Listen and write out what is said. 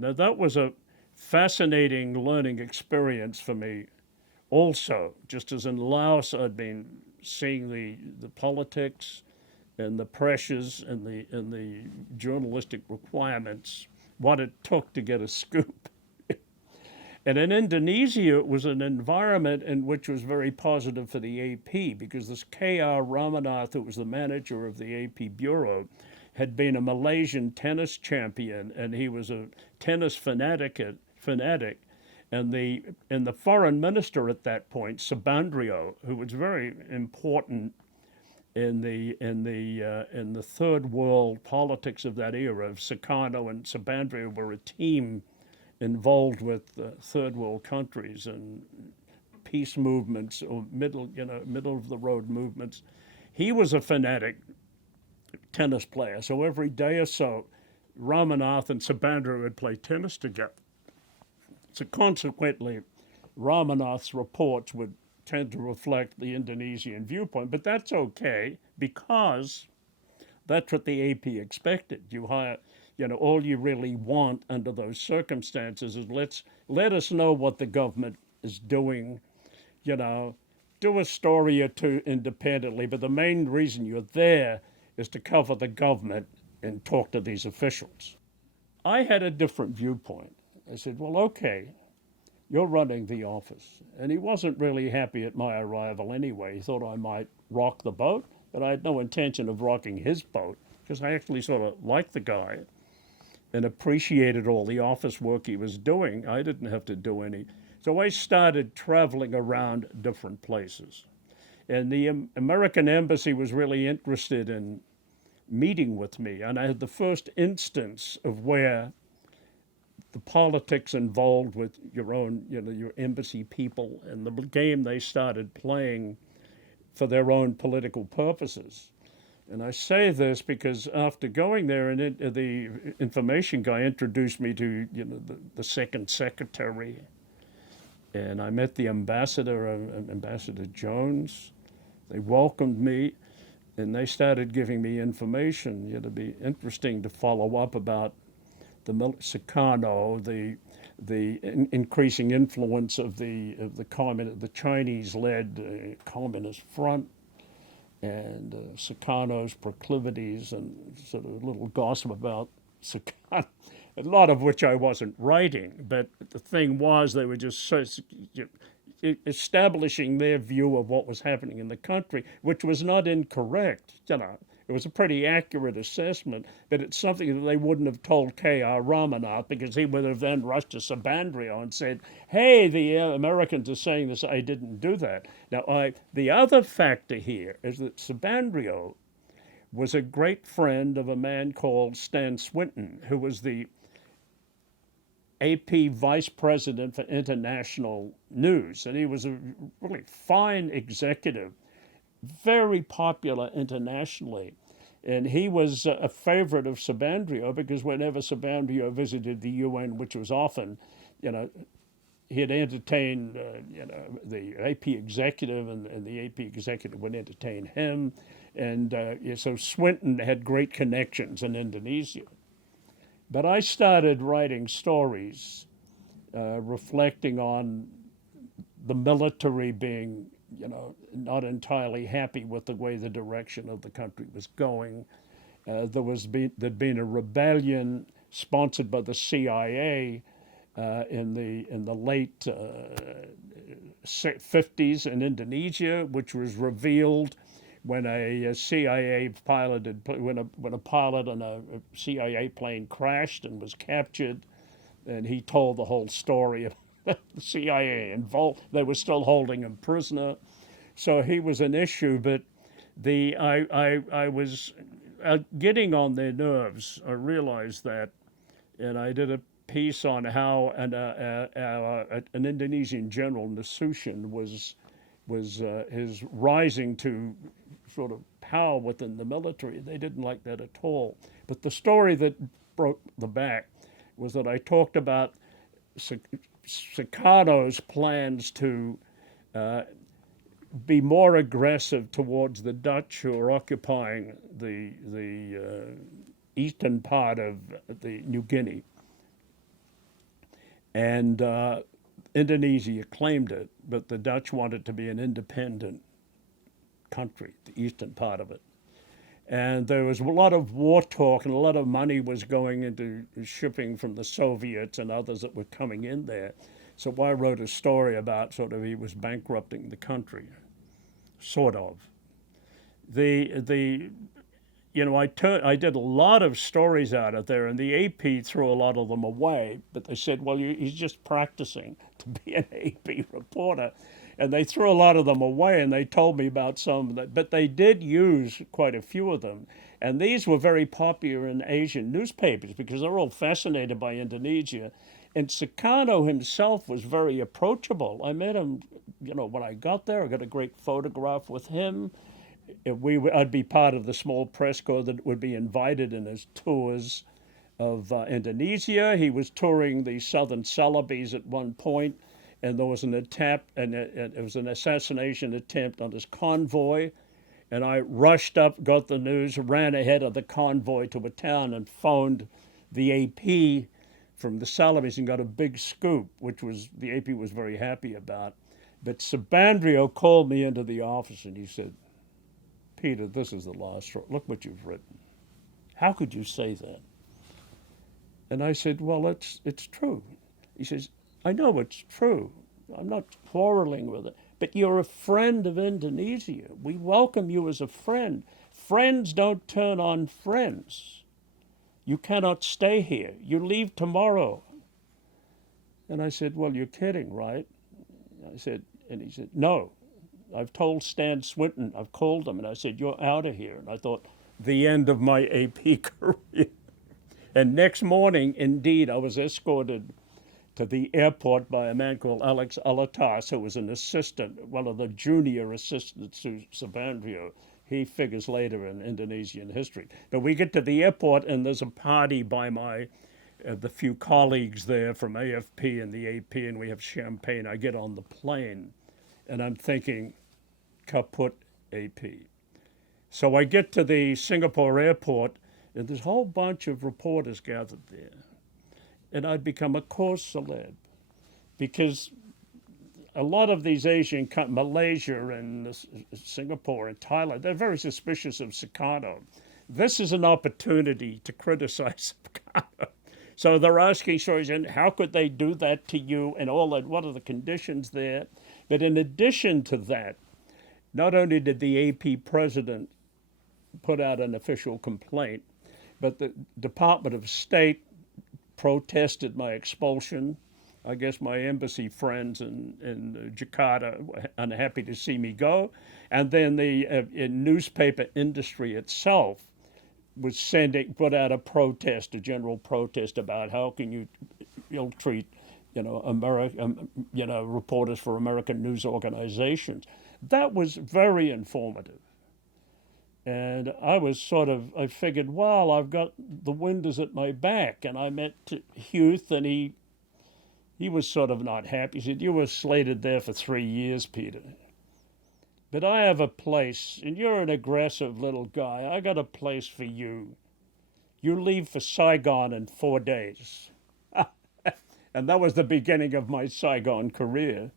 Now, that was a fascinating learning experience for me also. Just as in Laos, I'd been seeing the politics and the pressures and the journalistic requirements, what it took to get a scoop. And in Indonesia, it was an environment in which was very positive for the AP because this K.R. Ramanath, who was the manager of the AP Bureau, had been a Malaysian tennis champion, and he was a tennis fanatic. And the foreign minister at that point, Subandrio, who was very important in the third world politics of that era, Sukarno and Subandrio were a team involved with third world countries and peace movements or middle of the road movements. He was a fanatic tennis player, so every day or so, Ramanath and Subandrio would play tennis together. So consequently, Ramanath's reports would tend to reflect the Indonesian viewpoint, but that's okay because that's what the AP expected. All you really want under those circumstances is let us know what the government is doing, you know, do a story or two independently, but the main reason you're there is to cover the government and talk to these officials. I had a different viewpoint. I said, well, okay, you're running the office. And he wasn't really happy at my arrival anyway. He thought I might rock the boat, but I had no intention of rocking his boat because I actually sort of liked the guy and appreciated all the office work he was doing. I didn't have to do any. So I started traveling around different places. And the American embassy was really interested in meeting with me. And I had the first instance of where the politics involved with your own, your embassy people and the game they started playing for their own political purposes. And I say this because after going there, and the information guy introduced me to the second secretary, and I met the ambassador, Ambassador Jones. They welcomed me, and they started giving me information. It'd be interesting to follow up about the Sukarno, the increasing influence of the Chinese-led Communist Front, and Sukarno's proclivities, and sort of a little gossip about Sukarno, a lot of which I wasn't writing. But the thing was, they were just establishing their view of what was happening in the country, which was not incorrect. It was a pretty accurate assessment, but it's something that they wouldn't have told K.R. Ramanath because he would have then rushed to Subandrio and said, hey, the Americans are saying this. I didn't do that. Now, the other factor here is that Subandrio was a great friend of a man called Stan Swinton, who was the AP vice president for international news. And he was a really fine executive, very popular internationally. And he was a favorite of Subandrio because whenever Subandrio visited the UN, which was often, he'd entertain, the AP executive, and the AP executive would entertain him. And so Swinton had great connections in Indonesia. But I started writing stories reflecting on the military being, not entirely happy with the way the direction of the country was going. There'd been a rebellion sponsored by the CIA in the late 50s in Indonesia, which was revealed when a CIA pilot when a pilot on a CIA plane crashed and was captured, and he told the whole story of the CIA involved. They were still holding him prisoner, so he was an issue. But I was getting on their nerves. I realized that, and I did a piece on how an Indonesian general, Nasution, was his rising to sort of power within the military. They didn't like that at all. But the story that broke the back was that I talked about Sukarno's plans to be more aggressive towards the Dutch who are occupying the eastern part of the New Guinea. And Indonesia claimed it, but the Dutch wanted to be an independent country, the eastern part of it. And there was a lot of war talk, and a lot of money was going into shipping from the Soviets and others that were coming in there. So I wrote a story about sort of he was bankrupting the country, sort of. The I did a lot of stories out of there, and the AP threw a lot of them away. But they said, well, he's just practicing to be an AP reporter. And they threw a lot of them away, and they told me about some that, but they did use quite a few of them. And these were very popular in Asian newspapers because they're all fascinated by Indonesia. And Sukarno himself was very approachable. I met him, when I got there. I got a great photograph with him. I'd be part of the small press corps that would be invited in his tours of Indonesia. He was touring the southern Celebes at one point, and there was an attempt, and it was an assassination attempt on his convoy. And I rushed up, got the news, ran ahead of the convoy to a town, and phoned the AP from the Celebes and got a big scoop, which was the AP was very happy about. But Sabandrio called me into the office and he said, Peter, this is the last straw. Look what you've written. How could you say that? And I said, well, it's true. He says, I know it's true. I'm not quarreling with it. But you're a friend of Indonesia. We welcome you as a friend. Friends don't turn on friends. You cannot stay here. You leave tomorrow. And I said, well, you're kidding, right? And he said, no. I've told Stan Swinton, I've called him, and I said, you're out of here. And I thought, the end of my AP career. And next morning, indeed, I was escorted to the airport by a man called Alex Alatas, who was an assistant, one of the junior assistants to Sabandrio. He figures later in Indonesian history. But we get to the airport, and there's a party by the few colleagues there from AFP and the AP, and we have champagne. I get on the plane, and I'm thinking, kaput AP. So I get to the Singapore airport, and there's a whole bunch of reporters gathered there. And I'd become a cause celeb because a lot of these Asian Malaysia and Singapore and Thailand, they're very suspicious of Sukarno. This is an opportunity to criticize Sukarno. So they're asking stories, and how could they do that to you and all that? What are the conditions there? But in addition to that, not only did the AP president put out an official complaint, but the Department of State protested my expulsion. I guess my embassy friends in Jakarta were unhappy to see me go. And then the newspaper industry itself was put out a general protest about how can you ill-treat, reporters for American news organizations. That was very informative. And I figured, well, I've got the wind is at my back. And I met Huth, and he was sort of not happy. He said, you were slated there for 3 years, Peter. But I have a place, and you're an aggressive little guy. I got a place for you. You leave for Saigon in 4 days. And that was the beginning of my Saigon career.